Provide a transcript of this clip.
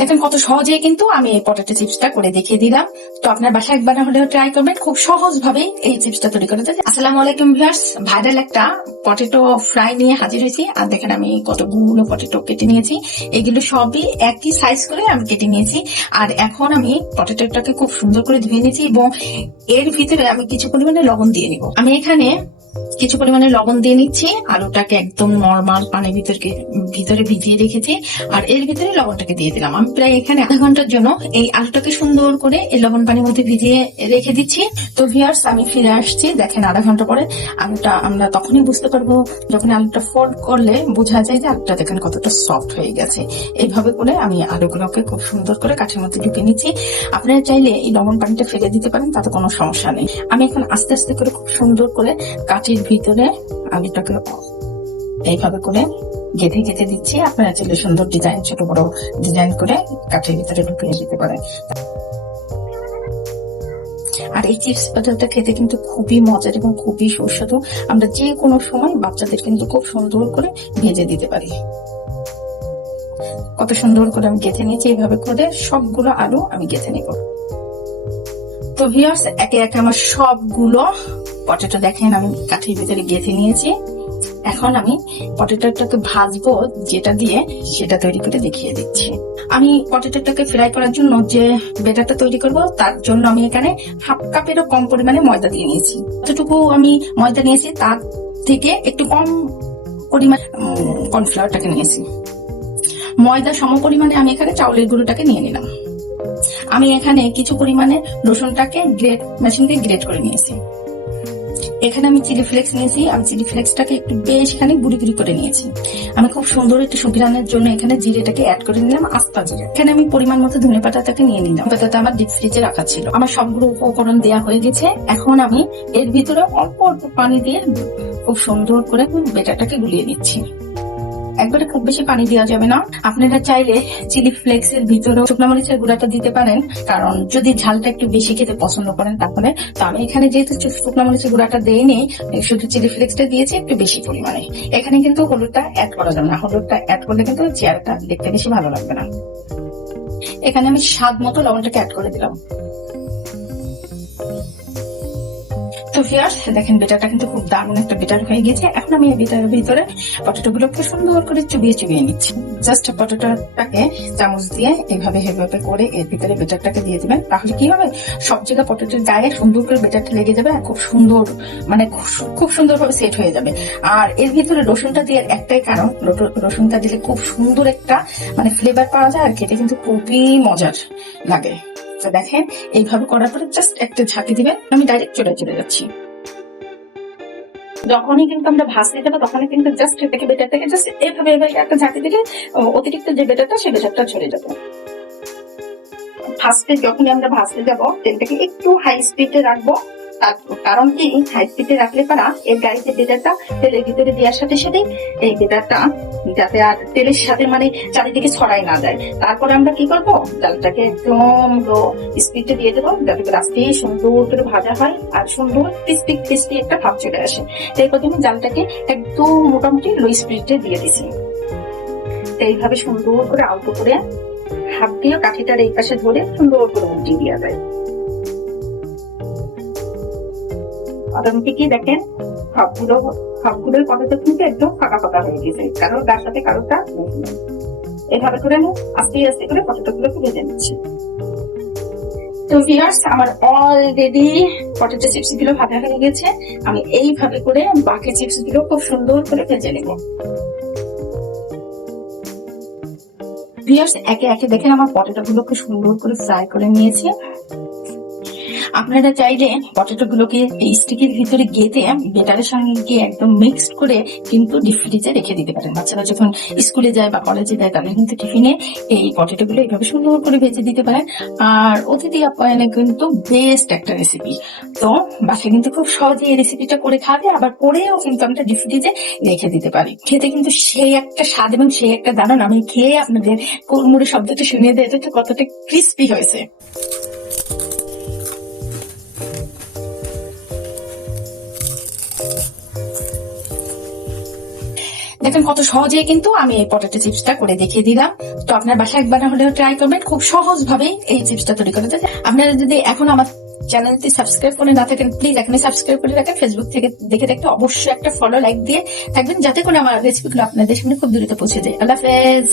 দেখেন কত সহজেই কিন্তু আমি এই পটেটো চিপসটা করে দেখিয়ে দিলাম। তো আপনার বাসায় একবার না হলেও ট্রাই করবেন, খুব সহজ ভাবে এই চিপসটা তৈরি করে দেয়। আসসালামু আলাইকুম ভিউয়ার্স, ভাইরাল একটা পটেটো ফ্রাই নিয়ে হাজির হয়েছি। আর দেখেন আমি কতগুলো পটেটো কেটে নিয়েছি, এগুলো সবই একই সাইজ করে আমি কেটে নিয়েছি। আর এখন আমি পটেটোটাকে খুব সুন্দর করে ধুয়ে নিয়েছি এবং এর ভিতরে আমি কিছু পরিমাণে লবণ দিয়ে নিব। আমি এখানে কিছু পরিমাণে লবণ দিয়ে নিচ্ছি। আলুটাকে একদম নরমাল পানির ভিতরে ভিজিয়ে রেখেছি আর এর ভিতরে লবণটাকে দিয়ে দিলাম। আমি প্রায় এখানে আধা ঘন্টার জন্য এই আলুটাকে সুন্দর করে এই লবণ পানির মধ্যে ভিজিয়ে রেখে দিচ্ছি। তো ভিউয়ার্স, আমি ফিরে আসছি। দেখেন আধা ঘন্টা পরে আলুটা আমরা তখনই বুঝতে পারবো যখন আলুটা ফোল্ড করলে বোঝা যায় যে আলুটা দেখেন কতটা সফট হয়ে গেছে। এইভাবে করে আমি আলুগুলোকে খুব সুন্দর করে কাঠের মধ্যে ঢুকে নিচ্ছি। আপনারা চাইলে এই লবণ পানিটা ফেলে দিতে পারেন, তাতে কোনো সমস্যা নেই। আমি এখন আস্তে আস্তে করে খুব সুন্দর করে কাঠের ভিতরে আলুটাকে এইভাবে করে গেঁথে গেঁথে দিচ্ছি। আপনারা চাইলে সুন্দর ডিজাইন, ছোট বড় ডিজাইন করে কাঠের ভিতরে ঢুকিয়ে দিতে পারেন। আর এই চিপস পটেটোটা খেতে কিন্তু খুবই মজার এবং খুবই সুস্বাদু। আমরা যে কোনো সময় বাচ্চাদের কিন্তু খুব সুন্দর করে ভেজে দিতে পারি। কত সুন্দর করে আমি গেঁথে নিয়েছি। এইভাবে করে সবগুলো আলু আমি গেঁথে নিব। তো ভিউয়ার্স, একে একে আমার সবগুলো পটেটো দেখেন আমি কাঠের ভিতরে গেঁথে নিয়েছি। এখন আমি পটেটোটাকে ভাজবো, যেটা দিয়ে সেটা তৈরি করে দেখিয়ে দিচ্ছি। আমি পটেটোটাকে ফ্রাই করার জন্য যে ব্যাটারটা তৈরি করব, তার জন্য আমি এখানে হাফ কাপেরও কম পরিমাণে ময়দা দিয়ে নিয়েছি। যতটুকু আমি ময়দা নিয়েছি তার থেকে একটু কম পরিমাণ কর্নফ্লাওয়ারটাকে নিয়েছি। ময়দা সম পরিমাণে আমি এখানে চাউলের গুঁড়োটাকে নিয়ে নিলাম। আমি এখানে কিছু পরিমাণে রসুনটাকে মেশিন দিয়ে গ্রেট করে নিয়েছি। এখানে আমি চিলি ফ্লেক্স নিয়েছি। আমি চিলি ফ্লেক্সটাকে একটু বেশ খানিক গুঁড়ি গুঁড়ি করে নিয়েছি। আমি খুব সুন্দর একটু সুঘ্রাণের জন্য এখানে জিরেটাকে অ্যাড করে নিলাম, আস্তা জিরে। এখানে আমি পরিমাণ মতো ধনে পাতাটাকে নিয়ে নিলাম। পাতাটা আমার ডিপ ফ্রিজে রাখা ছিল। আমার সবগুলো উপকরণ দেওয়া হয়ে গেছে। এখন আমি এর ভিতরে অল্প অল্প পানি দিয়ে খুব সুন্দর করে ব্যাটারটাকে গুলিয়ে নিচ্ছি। একবারে খুব বেশি পানি দেওয়া যাবে না। আপনারা চাইলে চিলি ফ্লেক্স এর ভিতরে শুকনো মরিচের গুঁড়াটা দিতে পারেন, কারণ যদি ঝালটা একটু বেশি খেতে পছন্দ করেন তাহলে। তো আমি এখানে যেহেতু শুকনো মরিচের গুঁড়াটা দেইনি, শুধু চিলি ফ্লেক্সটা দিয়েছি একটু বেশি পরিমাণে। এখানে কিন্তু হলুদটা অ্যাড করা যাবে না। হলুদটা অ্যাড করলে কিন্তু চেয়ারটা দেখতে বেশি ভালো লাগবে না। এখানে আমি স্বাদ মতো লবণটাকে অ্যাড করে দিলাম। তো ভিউয়ার্স, দেখেন বেটারটা কিন্তু খুব দারুণ একটা বেটার হয়ে গেছে। এখন আমি এই বেটারের ভিতরে পটেটো গুলোকে সুন্দর করে চুবিয়ে চুবিয়ে নিচ্ছি। জাস্ট পটেটোটাকে চামচ দিয়ে এইভাবে করে এর ভিতরে বেটারটাকে দিয়ে দিবেন। তাহলে কি হবে, সব জায়গা পটেটোর গায়ে সুন্দর করে বেটারটা লেগে যাবে আর খুব সুন্দর, মানে খুব সুন্দর ভাবে সেট হয়ে যাবে। আর এর ভিতরে রসুনটা দিয়ে একটাই কারণ, রসুনটা দিলে খুব সুন্দর একটা মানে ফ্লেভার পাওয়া যায় আর খেতে কিন্তু খুবই মজার লাগে। দেখেন এইভাবে করার পরে জাস্ট একটা ঝাঁকি দিবেন। আমি ডাইরেক্ট চলে যাচ্ছি। যখনই কিন্তু আমরা ভাজতে যাবো তখনই কিন্তু জাস্ট এটাকে বেটারটাকে জাস্ট এইভাবে একটা ঝাঁকি দিলে অতিরিক্ত যে বেটারটা সে বেটারটা চলে যাবে। যখনই আমরা ভাজতে যাবো তেলটাকে একটু হাই স্পিডে রাখবো। কারণ কি, হাই স্পিডে রাখলে পারা এর গায়ে যে বেটারটা তেলের ভিতরে দেওয়ার সাথে সাথে এই বেটারটা যাতে আর তেলের সাথে মানে চারিদিকে ছড়াই না যায়। তারপরে আমরা কি করবো, জালটাকে একদম লো স্পিডে দিয়ে দেবো, যাতে আস্তে সুন্দর করে ভাজা হয় আর সুন্দর ক্রিস্পি একটা ভাব চলে আসে। এরপর আমি জালটাকে একদম মোটামুটি লো স্পিডে দিয়ে দিছি। এইভাবে সুন্দর করে আলতো করে হাত দিয়ে কাঠিটার এই পাশে ধরে সুন্দর করে উল্টে দেওয়া যায়। অটোমেটিকই দেখেন সবগুলোর পটেটো কিন্তু একদম ফাঁকা ফাঁকা হয়ে গেছে, কারোর তার সাথে কারোরটা এভাবে করে আমি আস্তে আস্তে করে পটেটো গুলোকে ভেজে নিচ্ছি। তো ভিউয়ার্স, আমার অলরেডি পটেটো চিপস গুলো ভাজা হয়ে গেছে। আমি এইভাবে করে বাকি চিপস গুলো খুব সুন্দর করে ভেজে নেব। ভিউয়ার্স, একে একে দেখেন আমার পটেটো গুলোকে সুন্দর করে ফ্রাই করে নিয়েছি। আপনারা চাইলে পটেটো গুলোকে এই স্টিকের ভিতরে গেঁথে বেটারের সঙ্গে গিয়ে একদম মিক্সড করে কিন্তু ডিপ ফ্রিজে রেখে দিতে পারেন। বাচ্চারা যখন স্কুলে যায় বা কলেজে যায় তাদের কিন্তু টিফিনে এই পটেটো গুলো এইভাবে সুন্দর করে ভেজে দিতে পারেন। আর অতিথি আপ্যায়নে কিন্তু বেস্ট একটা রেসিপি। তো বাসায় কিন্তু খুব সহজে এই রেসিপিটা করে খাবে, আবার করেও কিন্তু আমরা ডিপ ফ্রিজে রেখে দিতে পারি। খেতে কিন্তু সেই একটা স্বাদ এবং সেই একটা দারুণ। আমি খেয়ে আপনাদের কোরমুড়ে শব্দটা শুনিয়ে দেয় এটা কতটা ক্রিস্পি হয়েছে। দেখেন কত সহজেই কিন্তু আমি এই পটেটো চিপসটা করে দেখিয়ে দিলাম। তো আপনার বাসায় একবার না হলেও ট্রাই করবেন, খুব সহজ ভাবে এই চিপসটা তৈরি করতে। আপনারা যদি এখন আমার চ্যানেলটি সাবস্ক্রাইব করে না থাকেন, প্লিজ এখনই সাবস্ক্রাইব করে রাখেন। ফেসবুক থেকে দেখে দেখতে অবশ্যই একটা ফলো লাইক দিয়ে থাকবেন, যাতে করে আমার রেসিপিগুলো আপনাদের সামনে খুব দ্রুত পৌঁছে যায়। আল্লাহ হাফেজ।